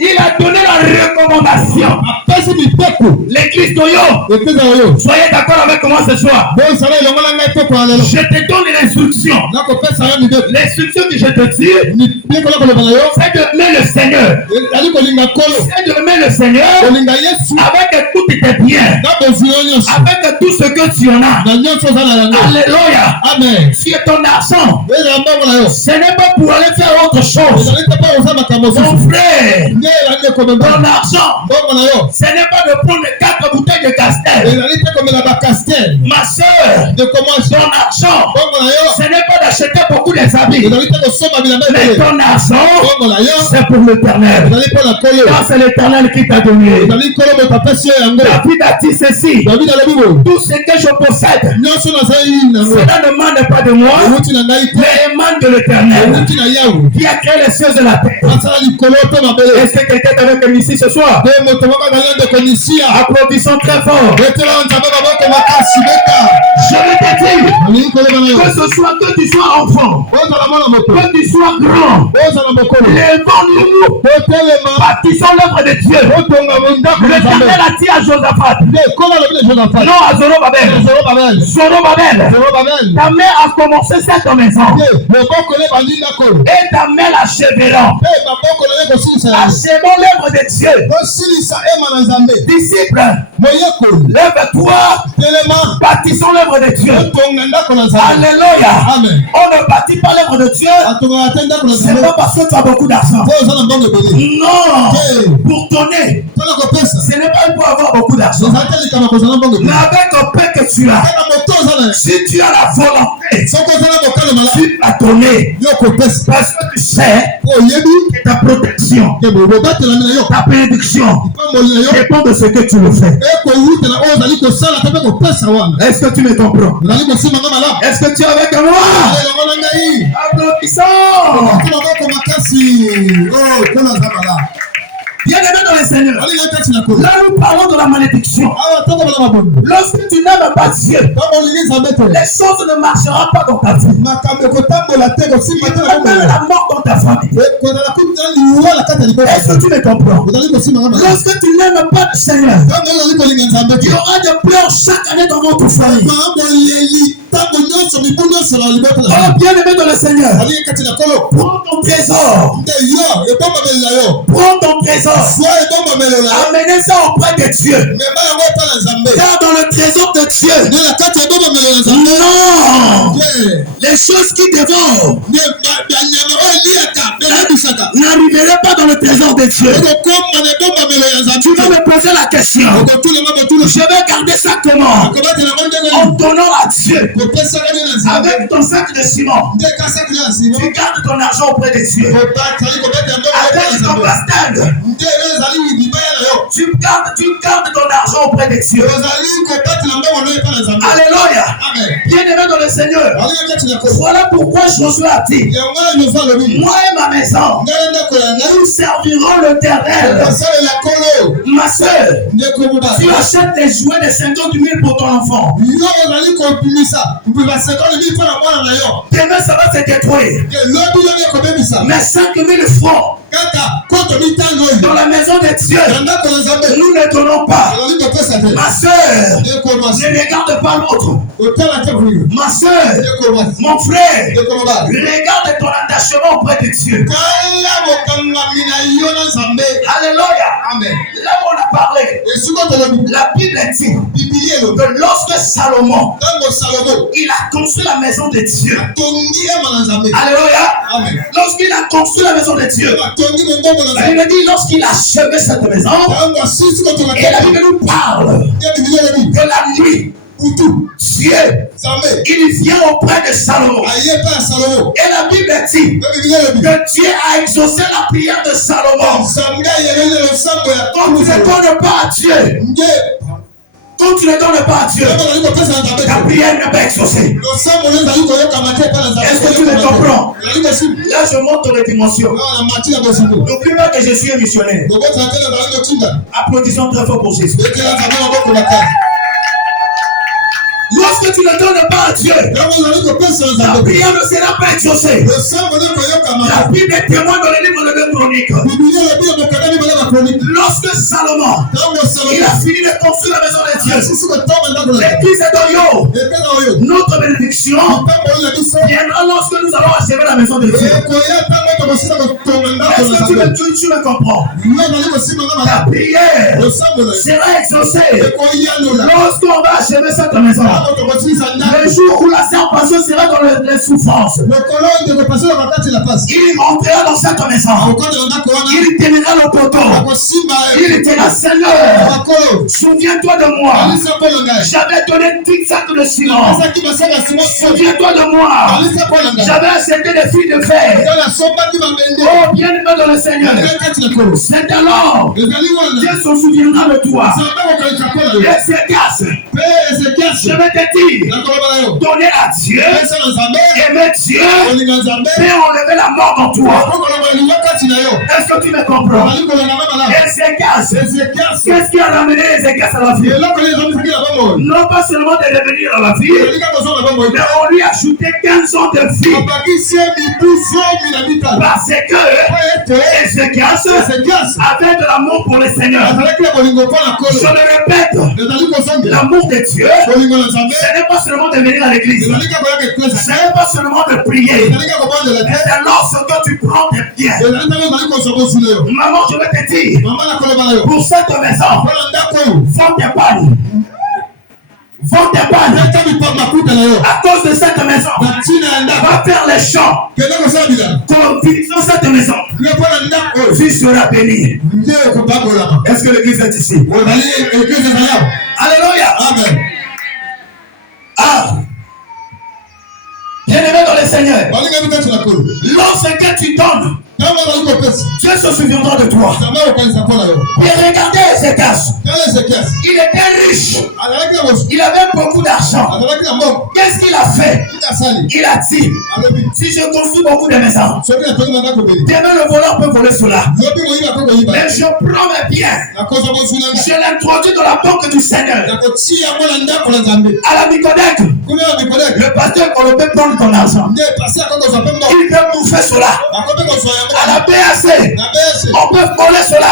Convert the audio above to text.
Il a donné la recommandation. L'église d'Oyo. Soyez d'accord avec moi ce soir. Je te donne l'instruction. L'instruction que je te tire, c'est d'aimer le Seigneur. C'est d'aimer le Seigneur avec tout tes biens. Avec tout ce que tu en as. Alléluia. Amen. Si ton argent, ce n'est pas pour aller faire autre chose. Mon frère, ton argent, ce n'est pas de prendre 4 bouteilles de Castel. Ma soeur, ton argent, ce n'est pas d'acheter beaucoup des habits. Mais ton argent, c'est pour l'éternel. Car c'est l'éternel qui t'a donné. David a dit ceci. Tout ce que je possède, cela ne demande pas de moi, mais émane de l'éternel qui a créé les cieux et la terre. Est-ce que quelqu'un est avec nous ici ce soir? Applaudissons très fort. Je vais te dire que ce soit que tu sois enfant, que tu sois grand, lèvons-nous, bâtissons l'œuvre de Dieu. L'éternel a dit à Josaphat, non à Zorobabel, ta mère a commencé cette maison et ta mère l'achèvera. Achevons l'œuvre de Dieu. Disciples, lève-toi, bâtissons l'œuvre de Dieu. Alléluia. On ne bâtit pas l'œuvre de Dieu, c'est pas parce que tu as beaucoup d'argent. Non, pour donner, ce n'est pas pour avoir beaucoup d'argent, mais avec le peu que tu as, si tu as la volonté, tu vas donner, parce que tu sais que ta protection, ta bénédiction dépend de ce que tu le fais. Est-ce que tu me comprends? Est-ce que tu es avec moi? Applaudissons. Bien-aimé dans le Seigneur, là nous parlons de la malédiction. Lorsque tu n'aimes pas Dieu, les choses ne marcheront pas dans ta vie. Même la mort dans ta famille. Est-ce que tu me comprends? Lorsque tu n'aimes pas le Seigneur, il y aura des pleurs chaque année dans votre foyer. Oh, bien-aimé dans le Seigneur, prends ton trésor. Prends ton trésor. Amenez ça auprès de Dieu. Car dans le trésor de Dieu, non, les choses qui dévorent n'arriveraient pas dans le trésor de Dieu. Tu vas me poser la question. Je vais garder ça comment? En donnant à Dieu. Avec ton sac de ciment, tu gardes ton argent auprès de Dieu. Avec ton bastard, tu gardes ton argent auprès de Dieu. Alléluia. Bien-aimé dans le Seigneur, voilà pourquoi Josué a dit, moi et ma maison, nous servirons l'Éternel. Ma soeur, tu achètes des jouets de 50 000 pour ton enfant. Demain ça va se détruire. Mais 5 000 francs dans la maison de Dieu, nous ne donnons pas. Ma soeur, ne regarde pas l'autre. Ma soeur, mon frère, regarde ton attachement auprès de Dieu. Alléluia. Amen. Là où on a parlé, la Bible dit que lorsque Salomon il a construit la maison de Dieu. Alléluia. Amen. Lorsqu'il a construit la maison de Dieu, il a dit lorsqu'il a achevé cette maison, et la Bible nous parle que la nuit, Dieu, il vient auprès de Salomon. Et la Bible dit que Dieu a exaucé la prière de Salomon. Quand tu ne donnes pas à Dieu, quand tu ne donnes pas à Dieu, ta prière n'est pas exaucée. Est-ce que tu me comprends? Là, je monte les dimensions. N'oublie pas que je suis un missionnaire. Applaudissons très fort pour Jésus. Lorsque tu ne donnes pas à Dieu, la prière ne sera pas exaucée. La Bible est témoin dans le livre de 2 Chroniques. Lorsque Salomon il a fini de construire la maison de Dieu, l'église est d'Oyo. Notre bénédiction viendra lorsque nous allons achever la maison de Dieu. Est-ce que tu me comprends? La prière sera exaucée lorsqu'on va achever cette maison. Le jour où la salvation sera dans les souffrances, il rentrera dans cette maison. Il tiendra le poteau. Il dira, Seigneur, souviens-toi de moi. J'avais donné 10 sacs de ciment. Souviens-toi de moi. J'avais accepté des filles de fer. Oh, bien-aimé dans le Seigneur. C'est alors Dieu se souviendra de toi. Je vais te dire, donner à Dieu, aimer Dieu, et enlever la mort en toi. Est-ce que tu me comprends? Qu'est-ce qui a ramené Ézéchias à la vie? Non pas seulement de revenir à la vie, mais on lui a ajouté 15 ans de vie. Parce que Ézéchias avait de l'amour pour le Seigneur. Je le répète, l'amour de Dieu, ce n'est pas seulement de venir à l'église, ce n'est pas seulement de prier, c'est lorsque tu prends tes pieds. Maman, je vais te dire, pour cette maison, vends tes pannes. Vends tes pannes. À cause de cette maison, va faire les champs. Dans cette maison, tu seras béni. Est-ce que l'église est ici? Alléluia. Amen. Ah. Bien-aimé dans le Seigneur, lorsque tu donnes, Dieu se souviendra de toi. Et regardez Ézéchias. Il était riche. Il avait beaucoup d'argent. Qu'est-ce qu'il a fait? Il a dit, si je construis beaucoup de maisons, demain le voleur peut voler cela. Mais je prends mes biens. Je l'introduis dans la banque du Seigneur. À la Nicodèque, le pasteur, on peut prendre ton argent. Il peut bouffer cela. À la BAC, on peut voler cela.